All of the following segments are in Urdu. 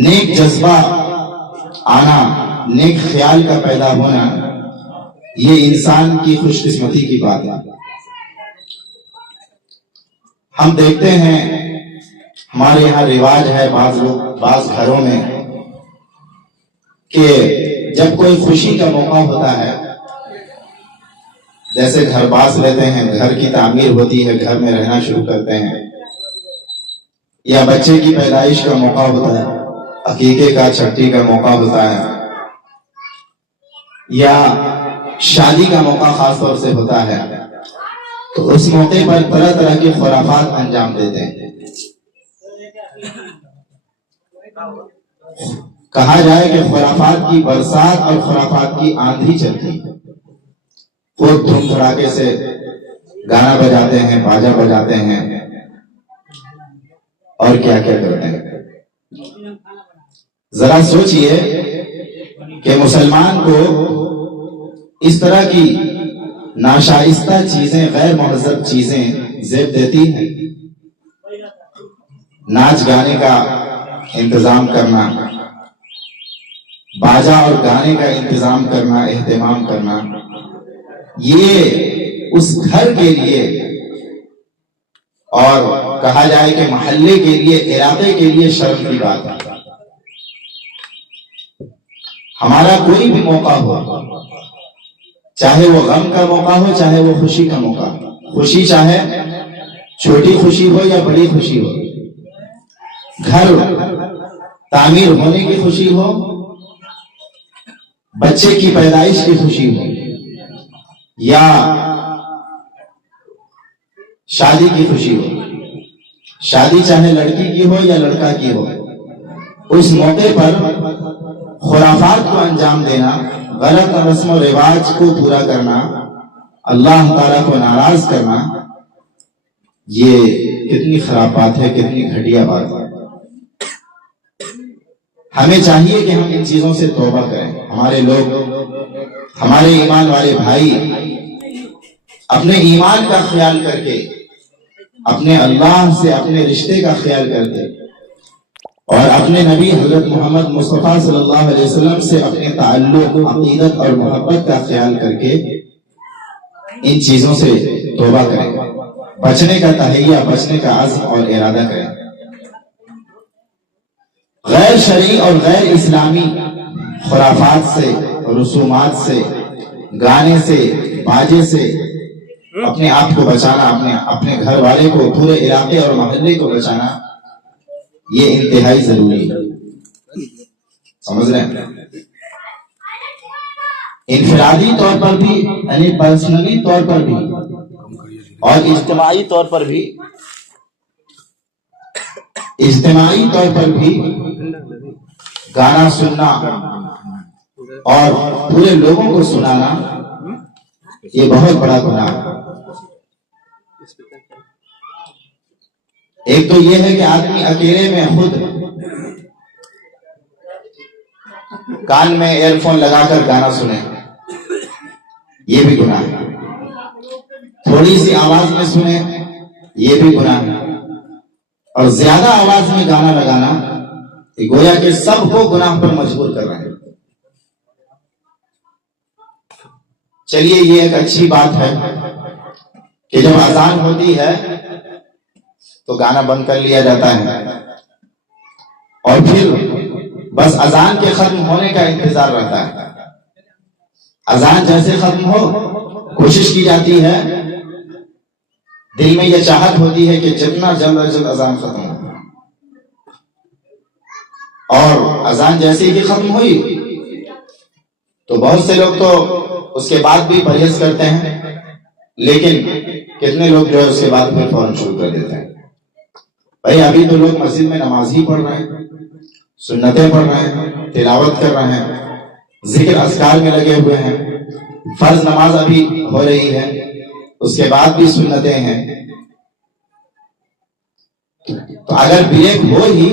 نیک جذبہ آنا، نیک خیال کا پیدا ہونا، یہ انسان کی خوش قسمتی کی بات ہے۔ ہم دیکھتے ہیں ہمارے یہاں رواج ہے بعض گھروں میں کہ جب کوئی خوشی کا موقع ہوتا ہے، جیسے گھر باس لیتے ہیں، گھر کی تعمیر ہوتی ہے، گھر میں رہنا شروع کرتے ہیں، یا بچے کی پیدائش کا موقع ہوتا ہے، عقیقے کا، چھٹی کا موقع ہوتا ہے، یا شادی کا موقع خاص طور سے ہوتا ہے، تو اس موقع پر طرح طرح کے خرافات انجام دیتے ہیں۔ کہا جائے کہ خرافات کی برسات اور خرافات کی آندھی چلتی ہے۔ خوب دھوم دھڑاکے سے گانا بجاتے ہیں، باجا بجاتے ہیں، اور کیا کیا کرتے ہیں۔ ذرا سوچئے کہ مسلمان کو اس طرح کی ناشائستہ چیزیں، غیر مہذب چیزیں زیب دیتی ہیں۔ ناچ گانے کا انتظام کرنا، باجا اور گانے کا انتظام کرنا، اہتمام کرنا، یہ اس گھر کے لیے اور کہا جائے کہ محلے کے لیے، علاقے کے لیے شرم کی بات ہے۔ ہمارا کوئی بھی موقع ہو، چاہے وہ غم کا موقع ہو، چاہے وہ خوشی کا موقع ہو، خوشی چاہے چھوٹی خوشی ہو یا بڑی خوشی ہو، گھر تعمیر ہونے کی خوشی ہو، بچے کی پیدائش کی خوشی ہو، یا شادی کی خوشی ہو، شادی چاہے لڑکی کی ہو یا لڑکا کی ہو، اس موقع پر خرافات کو انجام دینا، غلط رسم و رواج کو پورا کرنا، اللہ تعالیٰ کو ناراض کرنا، یہ کتنی خراب بات ہے، کتنی گھٹیا بات ہے۔ ہمیں چاہیے کہ ہم ان چیزوں سے توبہ کریں۔ ہمارے لوگ، ہمارے ایمان والے بھائی اپنے ایمان کا خیال کر کے، اپنے اللہ سے اپنے رشتے کا خیال کر کے، اور اپنے نبی حضرت محمد مصطفیٰ صلی اللہ علیہ وسلم سے اپنے تعلق، عقیدت اور محبت کا خیال کر کے ان چیزوں سے توبہ کریں، بچنے کا تہیہ، بچنے کا عزم اور ارادہ کریں۔ غیر شرعی اور غیر اسلامی خرافات سے، رسومات سے، گانے سے، باجے سے اپنے آپ کو بچانا، اپنے گھر والے کو، پورے علاقے اور محلے کو بچانا، یہ انتہائی ضروری ہے۔ سمجھ رہے ہیں؟ انفرادی طور پر بھی، یعنی پرسنلی طور پر بھی اور اجتماعی طور پر بھی، گانا سننا اور پورے لوگوں کو سنانا یہ بہت بڑا گناہ ہے۔ ایک تو یہ ہے کہ آدمی اکیلے میں خود کان میں ایئر فون لگا کر گانا سنے، یہ بھی گناہ ہے۔ تھوڑی سی آواز میں سنے، یہ بھی گناہ ہے۔ اور زیادہ آواز میں گانا لگانا گویا کہ سب کو گناہ پر مجبور کر رہے ہیں۔ چلیے یہ ایک اچھی بات ہے کہ جب اذان ہوتی ہے تو گانا بند کر لیا جاتا ہے، اور پھر بس اذان کے ختم ہونے کا انتظار رہتا ہے۔ اذان جیسے ختم ہو، کوشش کی جاتی ہے، دل میں یہ چاہت ہوتی ہے کہ جتنا جلد از جلد اذان ختم ہو، اور اذان جیسے ہی ختم ہوئی تو بہت سے لوگ تو اس کے بعد بھی پرہیز کرتے ہیں، لیکن کتنے لوگ جو ہے اس کے بعد پھر فوراً شروع کر دیتے ہیں۔ بھائی ابھی تو لوگ مسجد میں نماز ہی پڑھ رہے ہیں، سنتیں پڑھ رہے ہیں، تلاوت کر رہے ہیں، ذکر اذکار میں لگے ہوئے ہیں، فرض نماز ابھی ہو رہی ہے، اس کے بعد بھی سنتیں ہیں۔ تو اگر بریک ہو ہی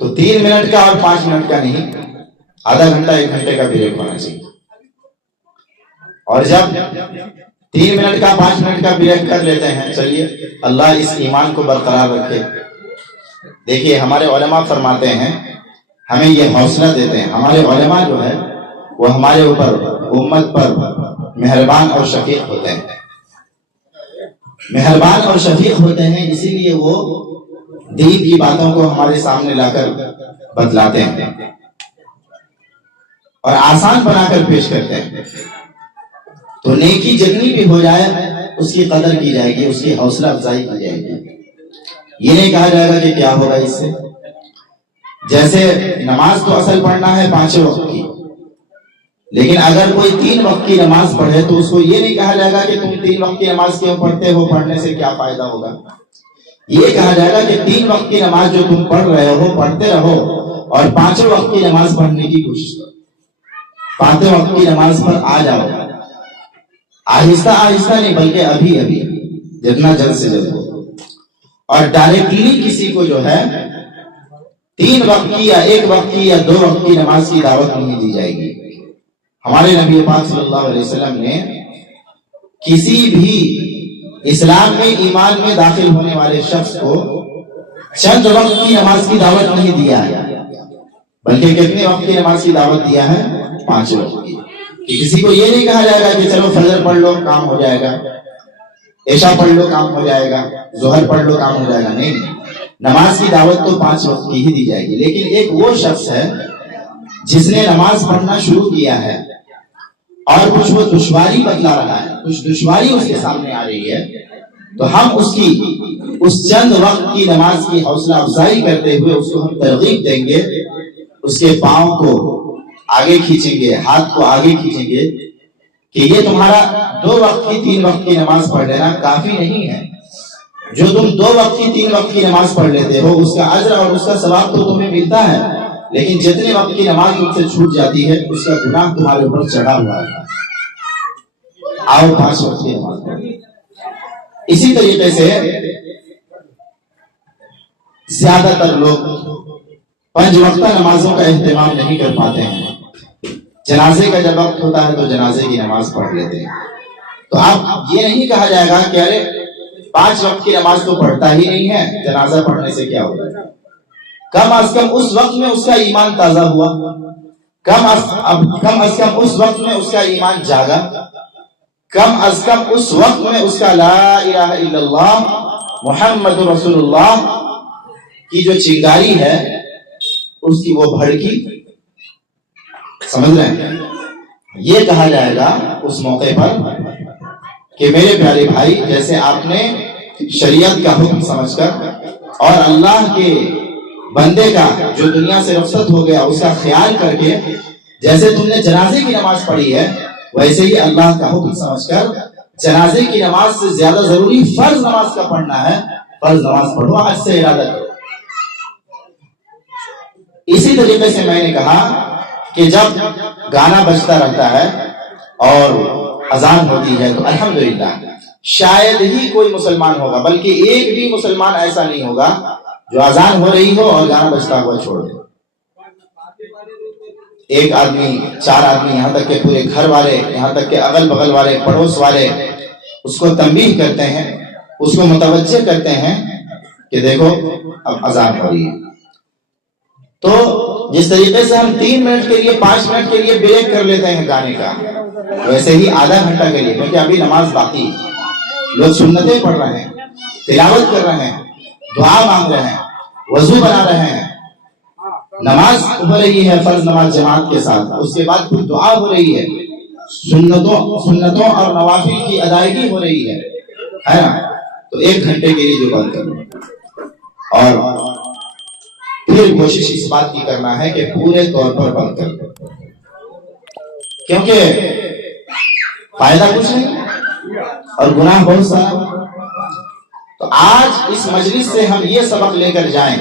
تو 3 منٹ کا اور 5 منٹ کا نہیں، آدھا گھنٹہ 1 گھنٹے کا بریک ہونا چاہیے۔ اور جب 3 منٹ کا 5 منٹ کا بریک کر لیتے ہیں، چلیے اللہ اس ایمان کو برقرار رکھے۔ دیکھیے ہمارے علماء فرماتے ہیں، ہمیں یہ حوصلہ دیتے ہیں. ہمارے علماء جو ہے وہ ہمارے اوپر امت پر مہربان اور شفیق ہوتے ہیں. مہربان اور شفیق ہوتے ہیں، اسی لیے وہ دین کی باتوں کو ہمارے سامنے لا کر بتلاتے ہیں اور آسان بنا کر پیش کرتے ہیں. تو نیکی جتنی بھی ہو جائے اس کی قدر کی جائے گی، اس کی حوصلہ افزائی کی جائے گی. یہ نہیں کہا جائے گا کہ کیا ہوگا اس سے. جیسے نماز تو اصل پڑھنا ہے 5 وقت کی، لیکن اگر کوئی 3 وقت کی نماز پڑھے تو اس کو یہ نہیں کہا جائے گا کہ تم 3 وقت کی نماز کیوں پڑھتے ہو، پڑھنے سے کیا فائدہ ہوگا. یہ کہا جائے گا کہ 3 وقت کی نماز جو تم پڑھ رہے ہو پڑھتے رہو اور 5 وقت کی نماز پڑھنے کی کوشش کرو. 5 وقت کی نماز پر آ جاؤ، آہستہ آہستہ نہیں بلکہ ابھی ابھی جتنا جلد سے جلد ہو. اور ڈائریکٹلی کسی کو جو ہے 3 وقت کی یا 1 وقت کی یا 2 وقت کی نماز کی دعوت نہیں دی جائے گی. ہمارے نبی پاک صلی اللہ علیہ وسلم نے کسی بھی اسلام میں ایمان میں داخل ہونے والے شخص کو چند وقت کی نماز کی دعوت نہیں دیا ہے، بلکہ کتنے وقت کی نماز کی دعوت دیا ہے؟ 5 وقت کی. کہ کسی کو یہ نہیں کہا جائے گا کہ چلو فجر پڑھ لو کام ہو جائے گا، عشاء پڑھ لو کام ہو جائے گا، ظہر پڑھ لو کام ہو جائے گا. نہیں، نماز کی دعوت تو 5 وقت کی ہی دی جائے گی. لیکن ایک وہ شخص ہے جس نے نماز پڑھنا شروع کیا ہے اور کچھ وہ دشواری بتلا رہا ہے، کچھ دشواری اس کے سامنے آ رہی ہے، تو ہم اس چند وقت کی نماز کی حوصلہ افزائی کرتے ہوئے اس کو ہم ترغیب دیں گے، اس کے پاؤں کو آگے کھینچیں گے، ہاتھ کو آگے کھینچیں گے کہ یہ تمہارا 2 وقت کی 3 وقت کی نماز پڑھ لینا کافی نہیں ہے. جو تم 2 وقت کی 3 وقت کی نماز پڑھ لیتے ہو اس کا اجر اور اس کا ثواب تو تمہیں ملتا ہے، لیکن جتنے وقت کی نماز تم سے چھوٹ جاتی ہے اس کا گناہ تمہارے اوپر چڑھا ہوا ہے. آؤ 5 وقت کی نماز پڑھیں. اسی طریقے سے زیادہ تر لوگ 5 وقتہ نمازوں کا اہتمام نہیں کر پاتے ہیں. جنازے کا جب وقت ہوتا ہے تو جنازے کی نماز پڑھ لیتے ہیں. تو اب یہ نہیں کہا جائے گا کہ ارے 5 وقت کی نماز تو پڑھتا ہی نہیں ہے، جنازہ پڑھنے سے کیا ہوگا. کم از کم اس وقت میں اس کا ایمان تازہ ہوا، کم از کم اس وقت میں اس کا ایمان جاگا، کم از کم اس وقت میں اس کا لا الہ الا اللہ محمد رسول اللہ کی جو چنگاری ہے اس کی وہ بھڑکی. سمجھ رہے ہیں؟ یہ کہا جائے گا اس موقع پر کہ میرے پیارے بھائی، جیسے آپ نے شریعت کا حکم سمجھ کر اور اللہ کے بندے کا جو دنیا سے رخصت ہو گیا اس کا خیال کر کے جیسے تم نے جنازے کی نماز پڑھی ہے، ویسے ہی اللہ کا حکم سمجھ کر جنازے کی نماز سے زیادہ ضروری فرض نماز کا پڑھنا ہے، فرض نماز پڑھو، آج سے ارادہ کرو. اسی طریقے سے میں نے کہا کہ جب گانا بجتا رہتا ہے اور اذان ہوتی ہے تو الحمدللہ شاید ہی کوئی مسلمان ہوگا، بلکہ ایک بھی مسلمان ایسا نہیں ہوگا جو اذان ہو رہی ہو اور گانا بجتا ہوا چھوڑ دے. ایک آدمی، 4 آدمی، یہاں تک کہ پورے گھر والے، یہاں تک کہ اگل بغل والے، پڑوس والے اس کو تنبیہ کرتے ہیں، اس کو متوجہ کرتے ہیں کہ دیکھو اب اذان ہو رہی ہے. تو جس طریقے سے ہم 3 منٹ کے لیے 5 منٹ کے لیے بریک کر لیتے ہیں گانے کا، ویسے ہی آدھا گھنٹہ کے لیے، کیونکہ ابھی نماز باقی ہے، لوگ سنتیں پڑھ رہے ہیں، تلاوت کر رہے ہیں، دعا مانگ رہے ہیں، وضو بنا رہے ہیں، نماز ہو رہی ہے فرض نماز جماعت کے ساتھ، اس کے بعد پھر دعا ہو رہی ہے، سنتوں اور نوافل کی ادائیگی ہو رہی ہے نا. تو 1 گھنٹے کے لیے جو بند کرو اور پھر کوشش اس بات کی کرنا ہے کہ پورے طور پر بند کر دو، کیونکہ فائدہ کچھ نہیں اور گناہ بہت سارا. تو آج اس مجلس سے ہم یہ سبق لے کر جائیں،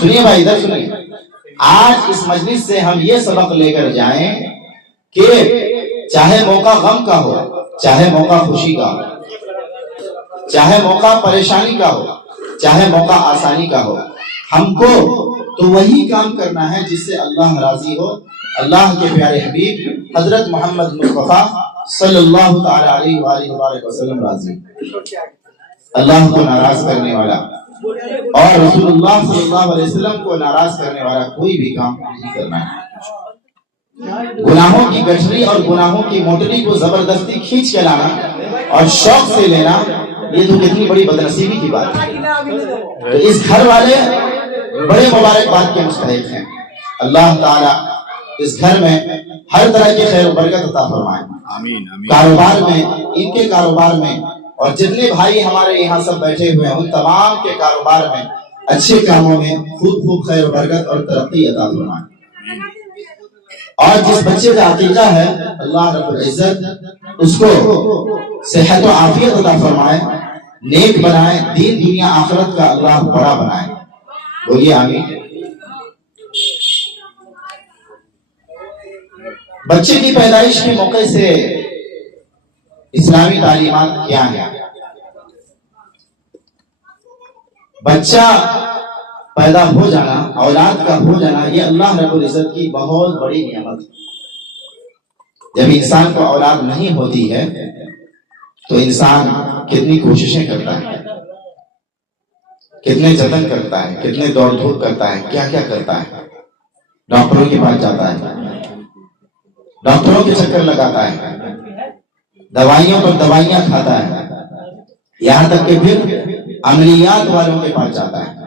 سنیے بھائی ادھر سنیے، آج اس مجلس سے ہم یہ سبق لے کر جائیں کہ چاہے موقع غم کا ہو، چاہے موقع خوشی کا ہو، چاہے موقع پریشانی کا ہو، چاہے موقع آسانی کا ہو، ہم کو تو وہی کام کرنا ہے جس سے اللہ راضی ہو، اللہ کے پیارے حبیب حضرت محمد مصطفیٰ صلی اللہ تعالی علیہ وآلہ وسلم راضی. اللہ کو ناراض کرنے والا اور رسول اللہ صلی اللہ علیہ وسلم کو ناراض کرنے والا کوئی بھی کام نہیں کرنا ہے۔ گناہوں کی گٹھری اور گناہوں کی موٹری کو زبردستی کھینچ کے لانا اور شوق سے لینا، یہ تو کتنی بڑی بدنصیبی کی بات ہے۔ تو اس گھر والے بڑے مبارکباد کے مستحق ہیں۔ اللہ تعالیٰ اس گھر میں ہر طرح کی خیر و برکت عطا فرمائے، کاروبار میں، ان کے کاروبار میں، اور جتنے بھائی ہمارے یہاں سب بیٹھے ہوئے ہیں ان تمام کے کاروبار میں، اچھے کاموں میں خوب خوب خیر و برکت اور ترقی عطا فرمائے۔ اور جس بچے کا عقیقہ ہے اللہ رب العزت اس کو صحت و عافیت عطا فرمائے، نیک بنائے، دین دنیا آخرت کا اللہ بڑا بنائے، بولیے آمین۔ بچے کی پیدائش کے موقع سے اسلامی تعلیمات کیا ہیں؟ بچہ پیدا ہو جانا، اولاد کا ہو جانا، یہ اللہ رب العزت کی بہت بڑی نعمت ہے۔ جب انسان کو اولاد نہیں ہوتی ہے تو انسان کتنی کوششیں کرتا ہے، کتنے جتن کرتا ہے، کتنے دوڑ دھوپ کرتا ہے، کیا کیا کرتا ہے، ڈاکٹروں کے پاس جاتا ہے، ڈاکٹروں کے چکر لگاتا ہے، دوائیوں پر دوائیاں کھاتا ہے، یہاں تک کہ پھر عملیات والوں کے پاس جاتا ہے،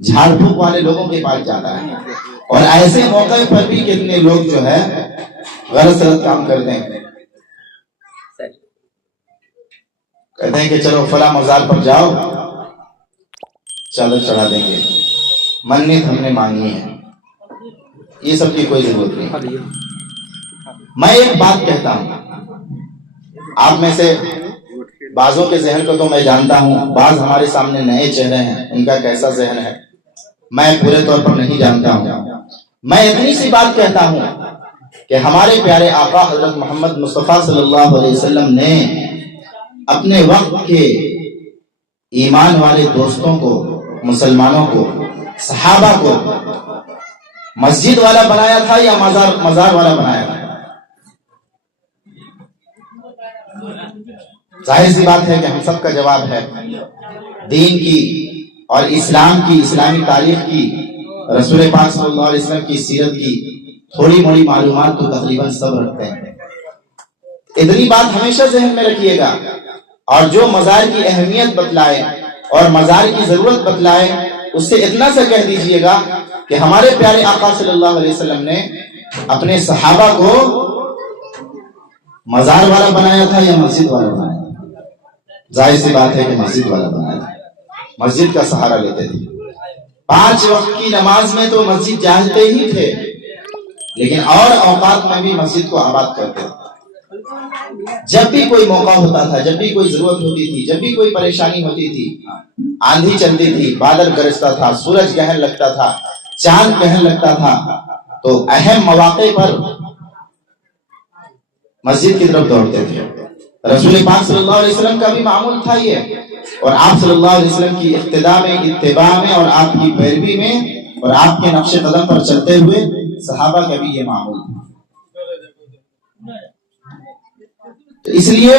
جھاڑ پھونک والے لوگوں کے پاس جاتا ہے، اور ایسے موقع پر بھی کتنے لوگ جو ہے غلط سلط کام کرتے ہیں، کہتے ہیں کہ چلو فلاں مزار پر جاؤ، چادر چڑھا دیں گے، منت ہم نے مانگی ہے۔ یہ سب کی کوئی ضرورت نہیں۔ میں ایک بات کہتا ہوں، آپ میں سے بعضوں کے ذہن کو تو میں جانتا ہوں، بعض ہمارے سامنے نئے چہرے ہیں، ان کا کیسا ذہن ہے میں پورے طور پر نہیں جانتا ہوں۔ میں اتنی سی بات کہتا ہوں کہ ہمارے پیارے آقا حضرت محمد مصطفیٰ صلی اللہ علیہ وسلم نے اپنے وقت کے ایمان والے دوستوں کو، مسلمانوں کو، صحابہ کو مسجد والا بنایا تھا یا مزار والا بنایا تھا؟ ظاہر سی بات ہے کہ ہم سب کا جواب ہے دین کی اور اسلام کی، اسلامی تاریخ کی، رسول پاک صلی اللہ علیہ وسلم کی سیرت کی تھوڑی موڑی معلومات تو تقریباً سب رکھتے ہیں۔ اتنی بات ہمیشہ ذہن میں رکھیے گا، اور جو مزار کی اہمیت بتلائے اور مزار کی ضرورت بتلائے اس سے اتنا سا کہہ دیجئے گا کہ ہمارے پیارے آقا صلی اللہ علیہ وسلم نے اپنے صحابہ کو مزار والا بنایا تھا یا مسجد والا بنایا تھا؟ ظاہر سی بات ہے کہ مسجد والا بنایا تھا، مسجد کا سہارا لیتے تھے۔ 5 وقت کی نماز میں تو مسجد جاتے ہی تھے، لیکن اور اوقات میں بھی مسجد کو آباد کرتے تھے۔ جب بھی کوئی موقع ہوتا تھا، جب بھی کوئی ضرورت ہوتی تھی، جب بھی کوئی پریشانی ہوتی تھی، آندھی چلتی تھی، بادل گرجتا تھا، سورج گہن لگتا تھا، چاند گہن لگتا تھا، تو اہم مواقع پر مسجد کی طرف دوڑتے تھے۔ رسول پاک صلی اللہ علیہ وسلم کا بھی معمول تھا یہ، اور آپ صلی اللہ علیہ وسلم کی اقتداء میں، اتباع میں، اور آپ کی پیروی میں، اور آپ کے نقش قدم پر چلتے ہوئے صحابہ کا بھی یہ معمول تھا۔ تو اس لیے